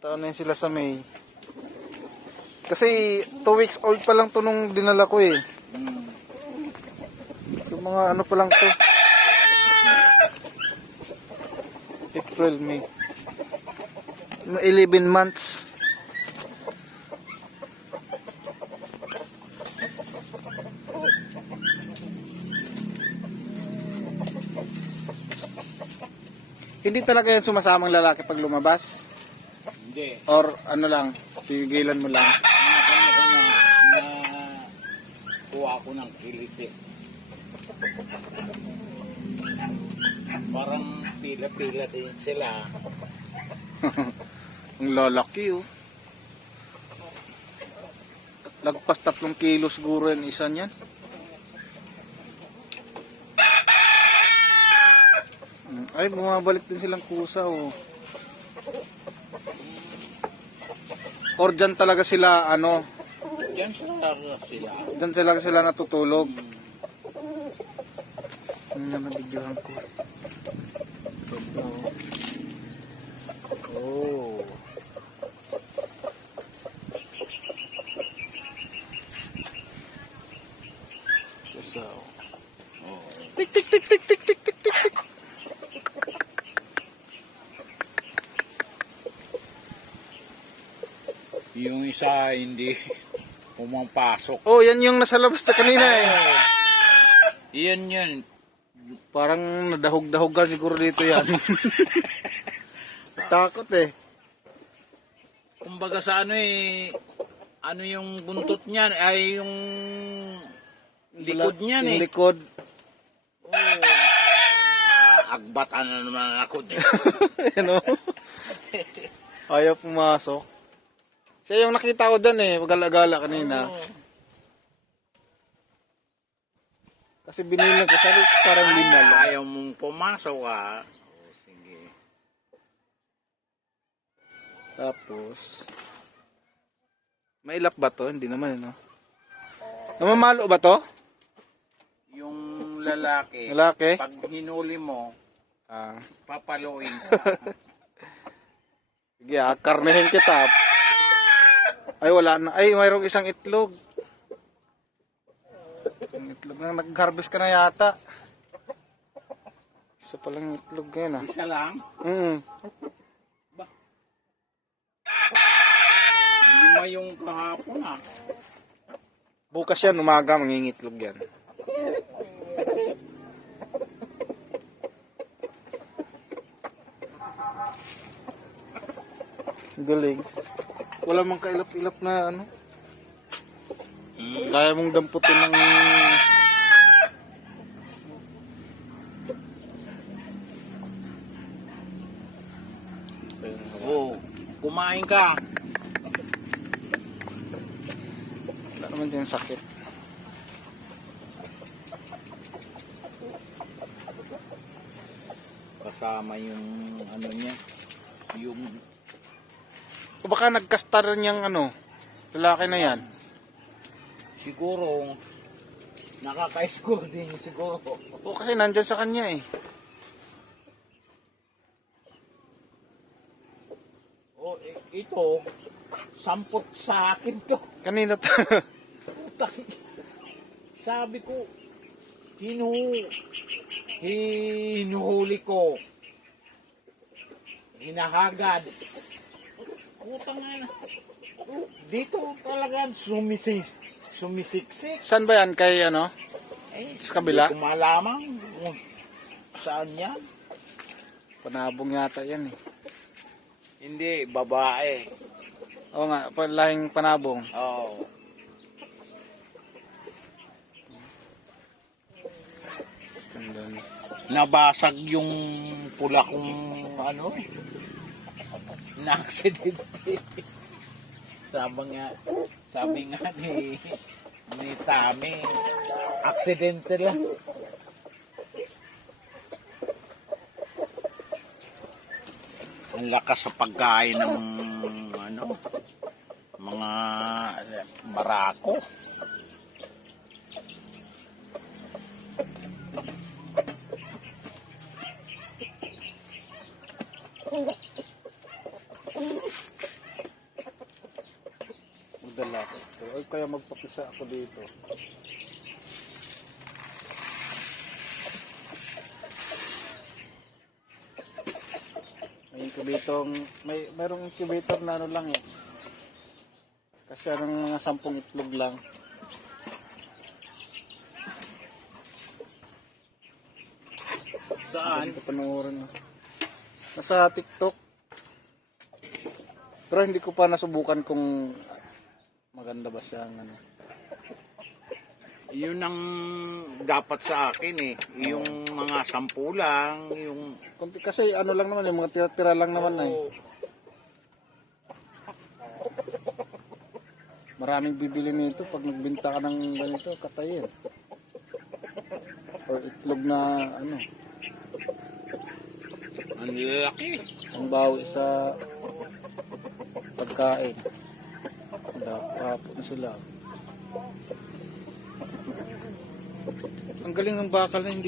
taon na yun sila sa May. Kasi 2 weeks old pa lang to nung dinala ko eh. So mga ano pa lang to. April, May. 11 months. Hindi talaga yan sumasamang lalaki pag lumabas? Hindi. Or ano lang, tigilan mo lang? Kuha ako ng kilit eh. Parang pila-pila din sila. Ang lalaki oh. Lagpas 3 kilo siguro yan isa niyan. Ay, bumabalik din silang kusa oh. Or dyan talaga sila ano? Diyan sila. Dyan talaga sila natutulog. Ano na nabidyohan ko? Ito. Oh. Kusa oh. Tik tik tik tik tik tik tik tik tik. Yung isa hindi pumapasok. Oh, yan yung nasa labas na kanina eh. Iyan yun. Parang nadahog-dahog ka siguro dito yan. Takot eh. Kumbaga sa ano eh, ano yung buntot niyan ay yung likod niyan eh. Yung likod. Agbatan na naman ako. Ano? Ayaw pumasok. Siya yung nakita ko dyan eh, magala-gala kanina. Kasi binilang ko, sabi parang linal. Ayaw mong pumasok ah. Oh, sige. Tapos, mailap ba to? Hindi naman, no? Namamalo ba to? Yung lalaki, Lalaki? pag hinuli mo, papaluin ka. Sige, karnehin kita. Ay, wala na. Ay, mayroong isang itlog. Isang itlog na. Nag-harvest ka na yata. Isa palang itlog ngayon, ah. Isa lang? Lima yung kahapon ah. Bukas yan, umaga, mangingitlog yan. Galing. Wala mang kailap-ilap na ano. Kaya mong damputin ng... Oo, kumain ka. Wala naman dyan sakit. Kasama yung ano niya, yung O baka nagkastar niyang ano, lalaki na yan. siguro nakaka-score din siguro. O kasi nandyan sa kanya eh. O ito, sampot sa akin to. Kanina to. Sabi ko, hinuhuli ko. Hinahagad. Putang ina. Dito talaga sumisiksik. Saan ba yan? Kay ano? Sa kabila? Hindi ko malamang kung saan yan. Panabong yata yan eh. Hindi, babae. Oo nga, palahing panabong. Oo. Nabasag yung pula kong ano, na-aksidente. Sabi nga ni Tami, aksidente lang. Ang lakas sa pagkain ng ano, mga barako. kaya magpapisa ako dito. May incubator, mayroong incubator na ano lang eh. Kasi ng mga 10 itlog lang. Saan? Hindi ko panoorin. Nasa TikTok. Pero hindi ko pa nasubukan kung maganda ba siya. Ano. Yun ang dapat sa akin eh. Yung mga 10 lang, yung... Kasi ano lang naman, yung mga tira-tira lang naman eh. Maraming bibili nito pag nagbenta ka ng ganito, katayin. Or itlog na ano, Ang laki. ang bawi sa pagkain. Hapon sila. Ang galing ng bakal na hindi